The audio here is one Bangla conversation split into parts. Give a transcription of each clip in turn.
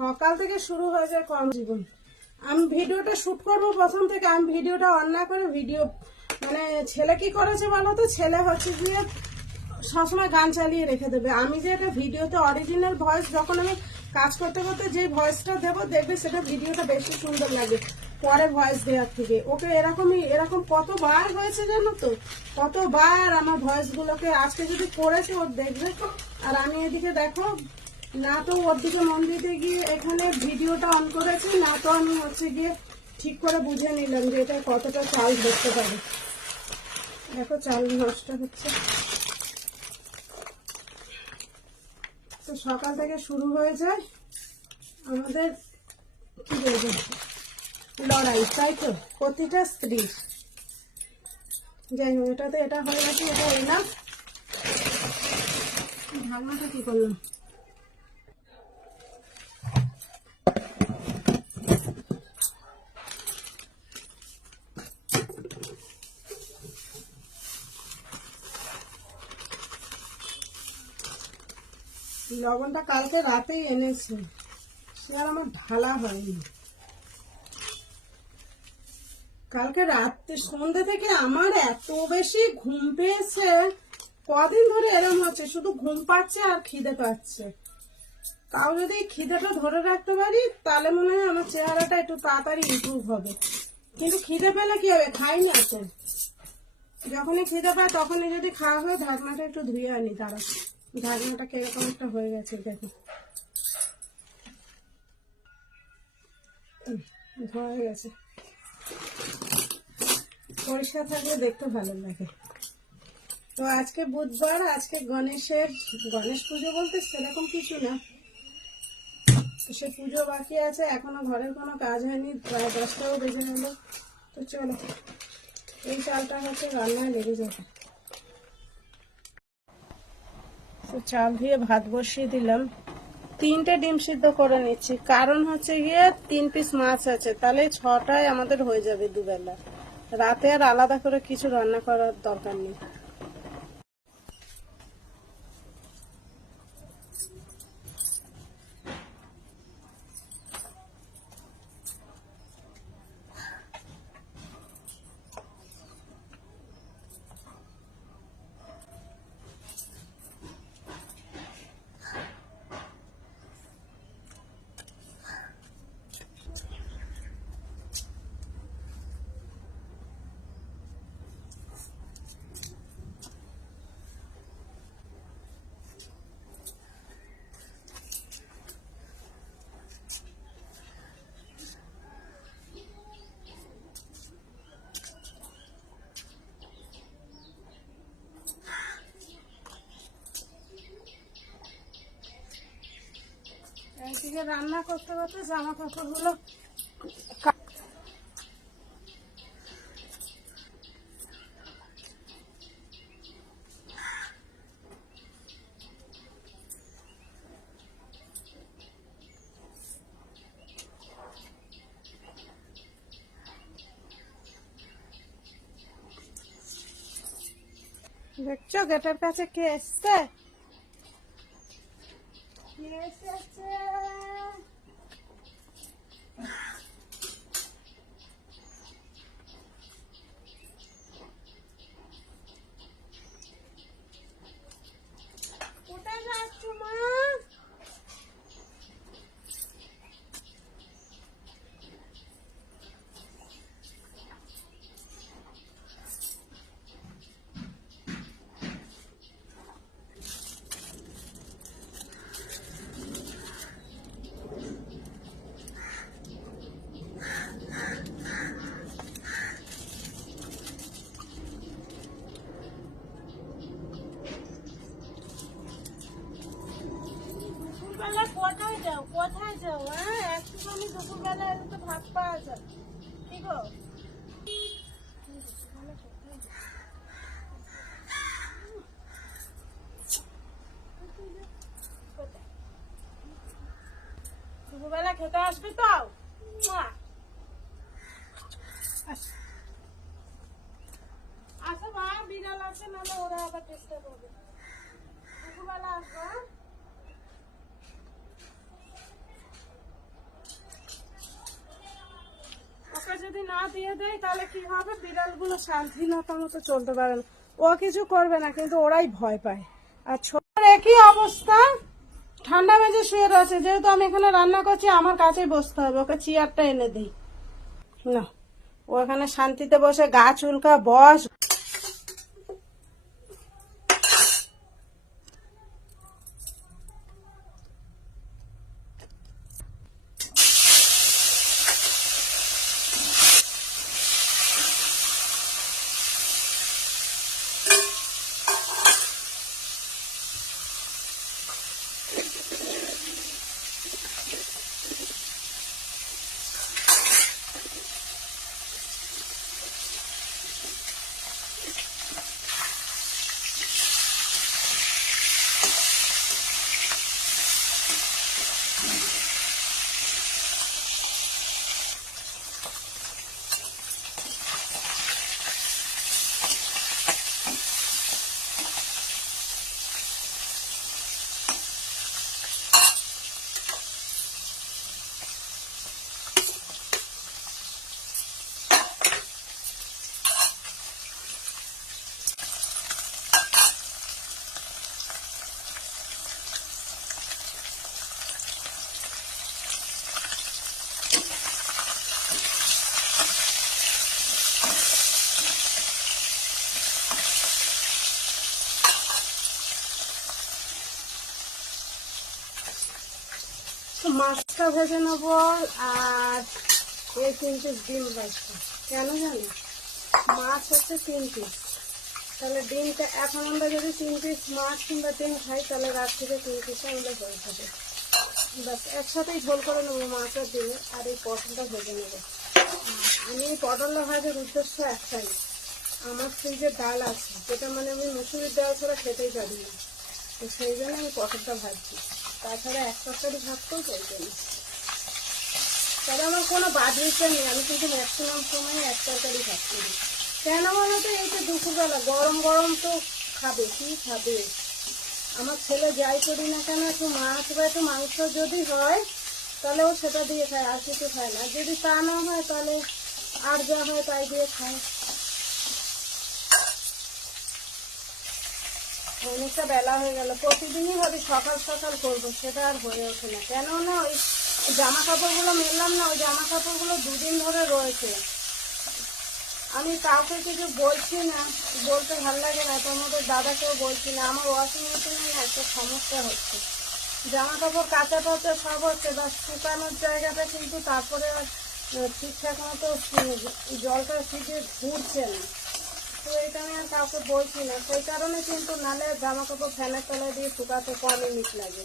সকাল থেকে শুরু হয়ে যায় কর্মজীবন। আমি ভিডিওটা শুট করব প্রথম থেকে। আমি ভিডিওটা অন না করে ভিডিও মানে ছেলে কি করেছে বলো তো? ছেলে হচ্ছে গিয়ে সবসময় গান চালিয়ে রেখে দেবে। আমি যে এটা ভিডিওতে অরিজিনাল ভয়েস যখন আমি কাজ করতে করতে যে ভয়েসটা দেবো, দেখবে সেটা ভিডিওটা বেশি সুন্দর লাগে পরে ভয়েস দেওয়ার থেকে। ওকে এরকমই, এরকম কতবার হয়েছে জানো তো? কতবার আমার ভয়েসগুলোকে আজকে যদি করেছে ওর দেখবে। আর আমি এদিকে দেখো না তো ওর দিকে মন দিতে গিয়ে এখানে ভিডিওটা অন করেছি, না তো আমি হচ্ছে গিয়ে ঠিক করে বুঝে নিলাম যে এটা কতটা চাল ধরতে পারে। দেখো চাল নষ্ট হচ্ছে। তো সকাল থেকে শুরু হয়ে যায় আমাদের কি বলব? লড়াই, তাই তো? প্রতিটা স্ত্রী। যাই হোক, এটাতে এটা হয়ে গেছে, এটা এলাম ঢাকনাটা কি করলাম? লবণটা কালকে রাতেই এনেছে। সে আর আমার ঢালা হয়নি। কালকে রাত্রে সন্ধ্যে থেকে আমার এত বেশি ঘুম পেয়েছে, কদিন ধরে এরম হচ্ছে, শুধু ঘুম পাচ্ছে আর খিদে পাচ্ছে। তাও যদি খিদেটা ধরে রাখতে পারি, তাহলে মনে হয় আমার চেহারাটা একটু তাড়াতাড়ি ইম্প্রুভ হবে। কিন্তু খিদে পেলে কি হবে? খাইনি আছে যখনই খিদে পায়, তখনই যদি খাওয়া হয়, ঢাকনাটা একটু ধুয়ে আনি তারা ঢাকনাটা কীরকম একটা হয়ে গেছে, দেখো। হয়ে গেছে। পরিষ্কার থাকলে দেখতে ভালো লাগে। তো আজকে বুধবার, আজকে গণেশের, গণেশ পুজো বলতে সেরকম কিছু না। তো সে পুজো বাকি আছে, এখনও ঘরের কোনো কাজ হয়নি, প্রায় দশটাও বেজে গেল। তো চলো, এই চালটা হচ্ছে রান্নায় লেগে যাবে। চাল দিয়ে ভাত বসিয়ে দিলাম। তিনটে ডিম সিদ্ধ করে নিচ্ছি। কারণ হচ্ছে গিয়ে তিন পিস মাছ আছে। তাহলে ছটায় আমাদের হয়ে যাবে দুবেলা। রাতে আর আলাদা করে কিছু রান্না করার দরকার নেই। একদিকে রান্না করতে করতে জামা কাপড়গুলো দেখছ গেটের কাছে কে এসছে? কে এসেছে কোথায় যাচ্ছ মা দুপুরবেলা কোথায় যাও কোথায় হ্যাঁ একটুখানি দুপুরবেলা এলে তো ভাত পাওয়া যায় কি দুপুরবেলা খেতে আসবে তো? আসো। মা, বিড়াল আছে, নাহলে ওরা আবার চেষ্টা করবে। দুপুরবেলা আসব দিয়ে দেয়, তাহলে কি হবে? বিড়ালগুলো শান্তিনতা মতো চলতে পারে না। ও কিছু করবে না, কিন্তু ওরাই ভয় পায়। আর ছোটর একই অবস্থা। ঠান্ডা মেঝে শুয়ে রয়েছে। যেহেতু আমি এখানে রান্না করছি, আমার কাছেই বসতে হবে। ওকে চেয়ারটা এনে দিই। না, ও এখানে শান্তিতে বসে গাছ উল্কা বস মাছটা ভেজে নেব আর এই তিন পিস ডিম ভাজবো কেন জানি? মাছ হচ্ছে তিন পিস তাহলে ডিমটা, এখন আমরা যদি তিন পিস মাছ কিংবা ডিম খাই, তাহলে রাত থেকে তিন পিসে আমরা হয়ে যাবে বাস একসাথেই ঝোল করে নেব মাছের ডিমে আর এই পটলটা ভেজে নেব। আমি এই পটলটা ভাজার উদ্দেশ্য একটাই। আমার ফ্রিজে ডাল আছে, যেটা মানে আমি মুসুরির ডাল ছাড়া খেতেই পারি না। তো সেই জন্য আমি পটলটা ভাজছি। তাছাড়া এক তরকারি ভাবতেও চলবে না। তবে আমার কোনো বাদ নেই, আমি কিন্তু ম্যাক্সিমাম সময় এক তরকারি ভাত করি। কেন বলো তো, এই তো দুপুরবেলা, গরম গরম তো খাবে, কি খাবে? আমার ছেলে যাই করি না কেন, একটু মাছ বা একটু মাংস যদি হয়, তাহলে ও সেটা দিয়ে খায়, আর কিছু খায় না। যদি তা না হয়, তাহলে আর যা হয় তাই দিয়ে খায়। অনেকটা বেলা হয়ে গেল। প্রতিদিনই ভাবি সকাল সকাল করব, সেটা আর হয়ে ওঠে না। কেন না ওই জামা কাপড়গুলো মেললাম না, ওই জামা কাপড়গুলো দুদিন ধরে রয়েছে। আমি কাউকে কিছু বলছি না, বলতে ভালো লাগে না তোমাদের দাদাকেও বলছি না, আমার ওয়াশিং মেশিনে একটা সমস্যা হচ্ছে। জামা কাপড় কাঁচা টাচা সব হচ্ছে, বা শুকানোর জায়গাটা কিন্তু তারপরে ঠিকঠাক মতো জলটা ফিটে ঘুরছে না। তো এটা আমি কাউকে বলছি না। সেই কারণে কিন্তু নালে জামা কাপড় ফ্যানের তলায় দিয়ে শুকাতে কম মিনিট লাগে।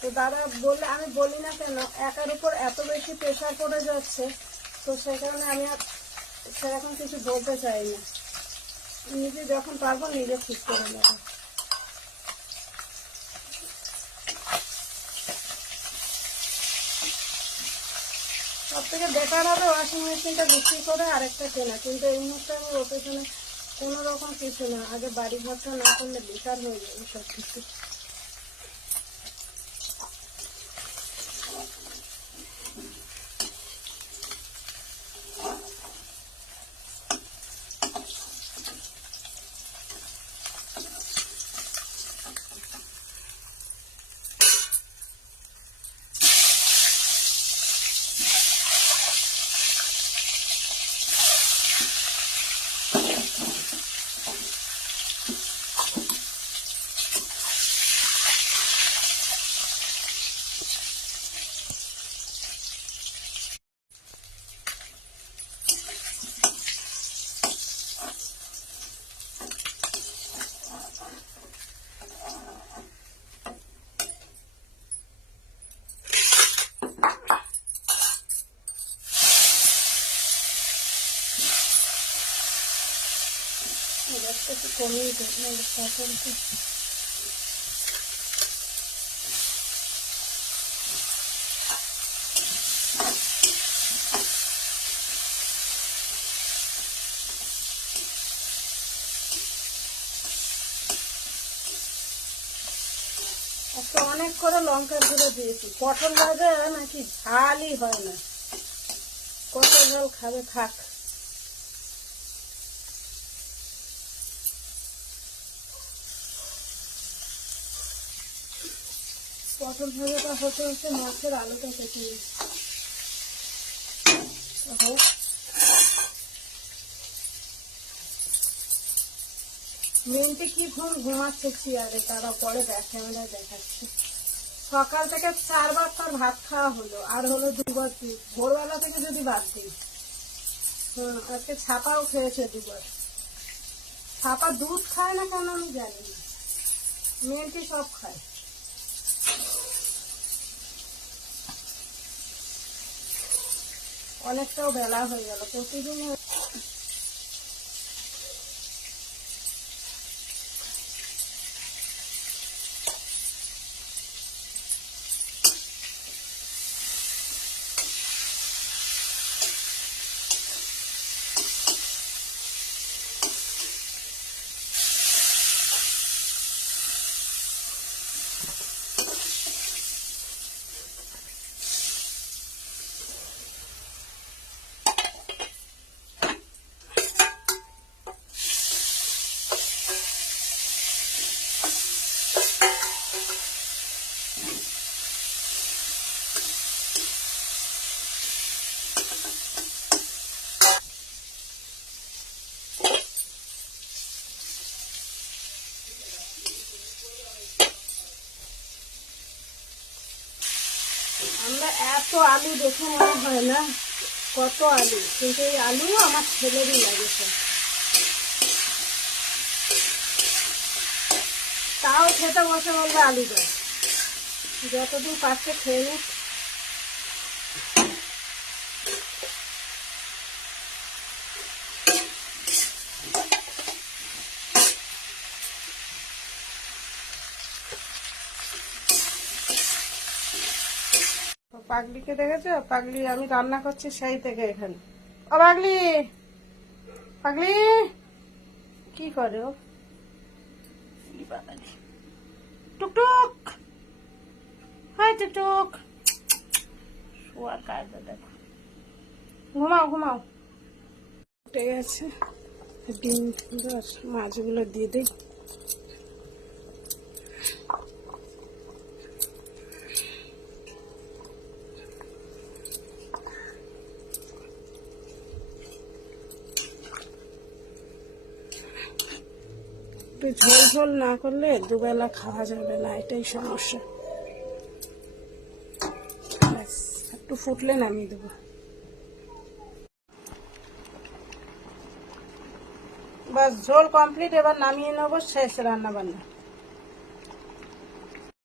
তো দাদা বললে, আমি বলি না কেন, একার উপর এত বেশি প্রেশার পড়ে যাচ্ছে, তো সেই কারণে আমি আর সেরকম কিছু বলতে চাই না নিজে যখন পারব নিজে ঠিক করে নেব। সব থেকে বেটার হবে ওয়াশিং মেশিনটা বিক্রি করে আরেকটা কেনা। কিন্তু এই মুহূর্তে আমি ওর পেছনে কোনো রকম কিছু না। আগে বাড়ি ঘরটা না করলে বেকার হয়ে যাবে সব কিছু একটু কমিয়ে দেয় নাহলে তাড়াতাড়ি একটা অনেক করে লঙ্কার গুঁড়ো দিয়েছি। পটল ভাজা নাকি ঝালই হয় না। কত জল খাবে খাক পটল ভাজাটা হতে হতে মাছের আলুটা কেটে মেয়েটি কি ঘুম ঘুমাচ্ছে চেয়ারে তারা পরে ব্যাক ক্যামেরায় দেখাচ্ছে। সকাল থেকে চারবার তার ভাত খাওয়া হলো, আর হলো দুবার ভোরবেলা থেকে যদি বাদ দিই। আজকে ছাপাও খেয়েছে দুবার। ছাপা দুধ খায় না কেন আমি জানি না। মেয়েটি সব খায়। অনেকটাও বেলা হয়ে গেল। প্রতিদিন আমরা এত আলু দেখে মনে হয় না? কত আলু? কিন্তু এই আলু আমার ছেলেরই লাগেছে। তাও খেতে বসে বলবে আলু দেয় যতদিন পাচ্ছে খেয়ে নিক। পাগলিকে দেখেছ? পাগলি, আমি রান্না করছি সেই থেকে এখানে। ও পাগলি! পাগলি! কি করে ও। টুকটুক! হাই, টুকটুক! শোয়ার কায়দা দেখো। ঘুমাও ঘুমাও। উঠে গেছে। ডিম, মাছগুলো দিয়ে দিই একটু ঝোল ঝোল না করলে দুবেলা খাওয়া যাবে না, এটাই সমস্যা। একটু ফুটলে নামিয়ে দেবো। বাস ঝোল কমপ্লিট এবার নামিয়ে নেব শেষ রান্না বান্না